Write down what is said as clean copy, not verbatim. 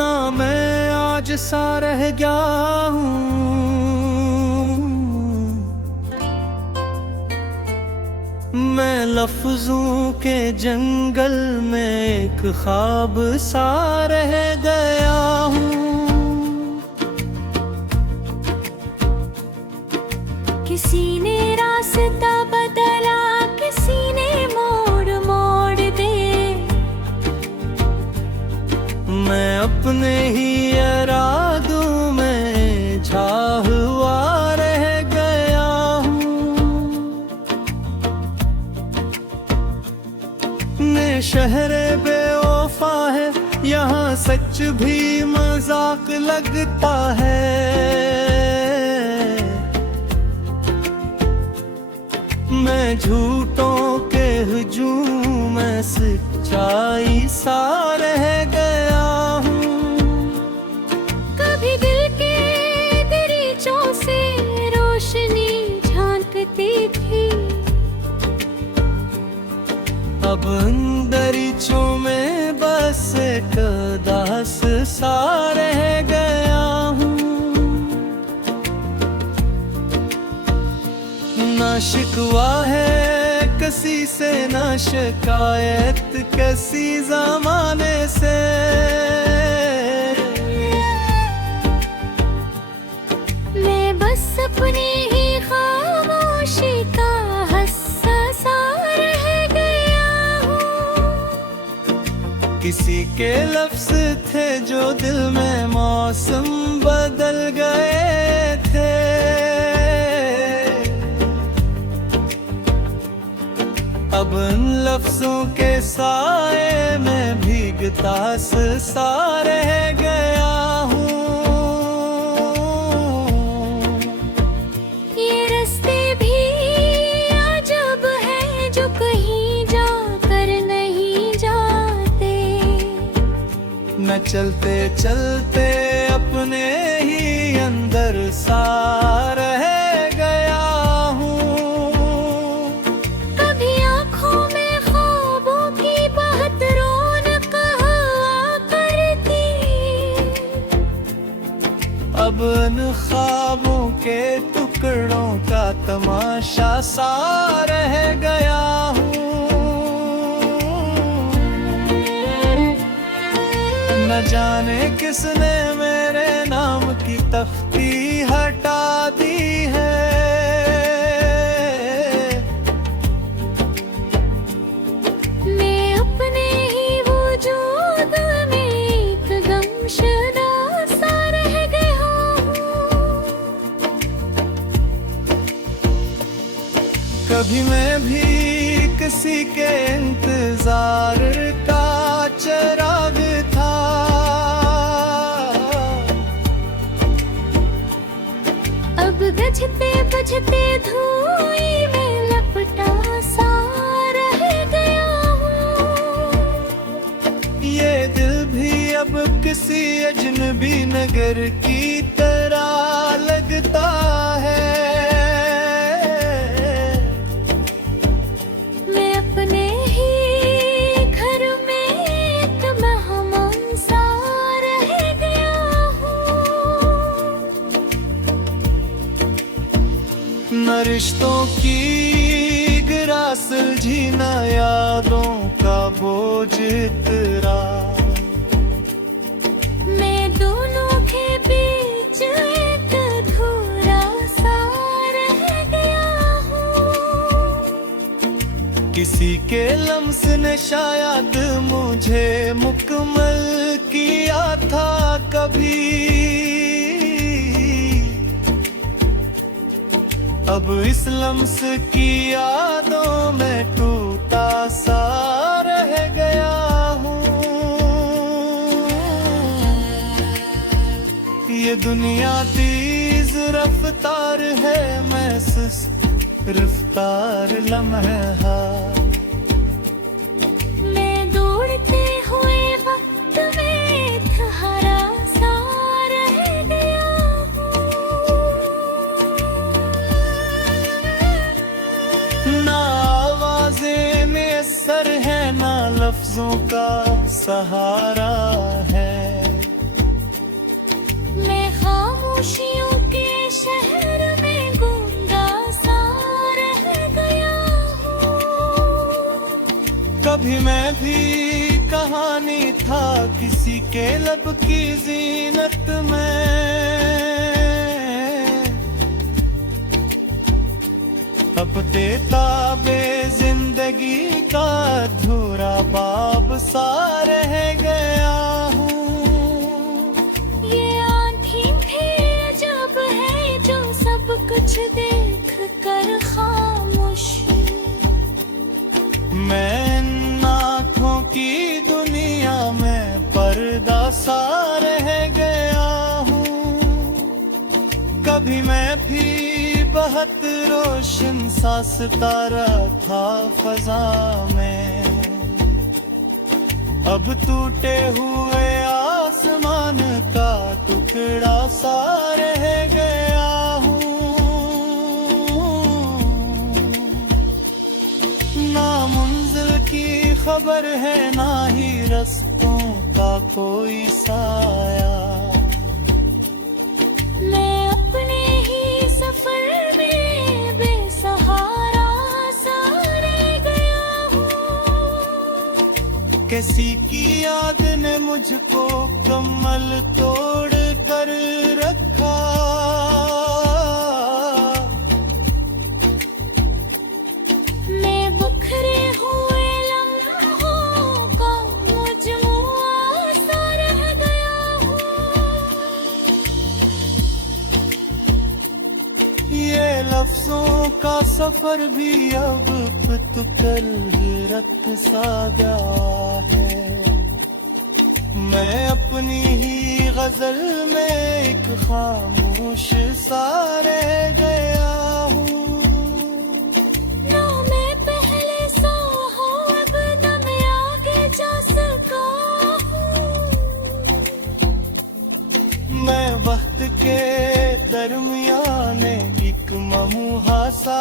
ना मैं आज सा रह गया हूँ। मैं लफ्जों के जंगल में एक ख्वाब सा रह गया हूँ। किसी ने रास्ता बदला, किसी ने मोड़ मोड़ दे। मैं अपने ही इरादों में झा हुआ रह गया हूँ। ने शहरे बेवफा है, यहाँ सच भी मजाक लगता है। मैं झूठों के हुजूम में सच्चाई सा रह गया हूँ। कभी दिल के दरीचों से रोशनी झांकती थी, अब दरीचों में बस एक दास सा रह गया हूँ। ना शिकवा है किसी से, ना शिकायत किसी जमाने से। मैं बस अपनी ही खामोशी का हसास रह गया हूँ। किसी के लफ्ज थे जो दिल में मौसम बदल गए थे। अब इन लफ्जों के साए में भीगता सा रह गया हूँ। ये रास्ते भी अजब हैं जो कहीं जाकर नहीं जाते। मैं चलते चलते अपने ही अंदर सा रह गया हूँ। कभी आँखों में ख्वाबों की बहुत रौनक हुआ करती, अब इन ख्वाबों के टुकड़ों का तमाशा सा रह गया हूँ। न जाने किसने मेरे नाम की तख्ती हटा दी है। मैं अपने ही वजूद में एक गमशदा सा रह गया हूँ। कभी मैं भी किसी के इंतजार का चिराग था। अब गजते बजते धुएं में लपटा सा रह गया हूँ। ये दिल भी अब किसी अजनबी नगर की तरह लगता है। मैं अपने ही घर में एक मेहमान सा रह गया हूँ। न रिश्तों की गिरा सुलझी, न यादों का बोझ इतरा। मैं दोनों के बीच एक अधूरा सा रह गया हूँ। किसी के लम्स ने शायद मुझे मुकम्मल किया था कभी। अब इस लम्स की यादों में टूटा सा रह गया हूँ। ये दुनिया तेज रफ्तार है, मैं सुस्त रफ्तार लम्हा। मैं दौड़ते हुए वक्त में सहारा सा रह गया हूँ। ना आवाज़ें मुयस्सर है, ना लफ्जों का सहारा है। कभी मैं भी कहानी था किसी के लब की जीनत में, अब ताबे जिंदगी का अधूरा बाब सा रह गया हूँ। ये आँखें भी अजब है जो सब कुछ देख कर खामोश। मैं इन आँखों की दुनिया में पर्दा सा रह गया हूँ। कभी मैं भी बहुत रोशन सा सितारा था फजा में, अब टूटे हुए आसमान का टुकड़ा सा रह गया हूँ। ना मंजिल की खबर है ना ही रास्तों का कोई साया, मैं अपने ही सफर में बेसहारा सा रह गया हूँ। किसी की याद ने मुझको कमल तोड़ कर रखा, मैं बिखरे हुए लम्हों का मजमुआ सा रह गया हूँ। ये लफ्जों का सफर भी अब खुद कर रख सा गया है। मैं अपनी ही गजल में एक खामोश सा रह गया हूँ। ना मैं पहले सा हूँ अब न मैं आगे जा सका हूँ। मैं वक्त के दरमियान एक ममुहा सा